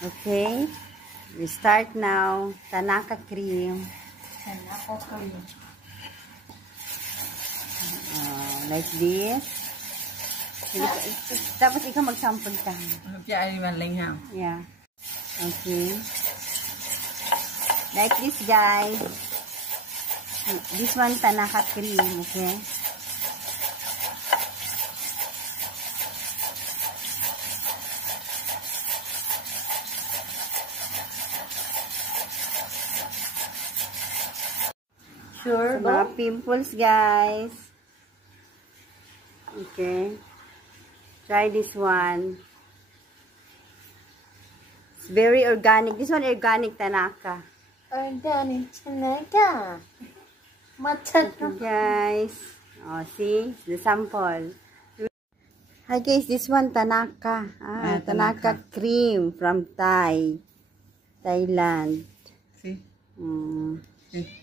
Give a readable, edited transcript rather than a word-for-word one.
Okay, we start now. Tanaka cream. Tanaka cream. Like this. Tapos ikaw mag-sample ka. Okay, yeah. Okay. Like this, guys. This one, Tanaka cream, okay? Sure, mga pimples, guys. Okay. Try this one. It's very organic. This one, organic Tanaka. Organic Tanaka. Okay, guys. Oh, see? The sample. Hi, guys. This one, Tanaka. Tanaka cream from Thailand. See? Mm. See?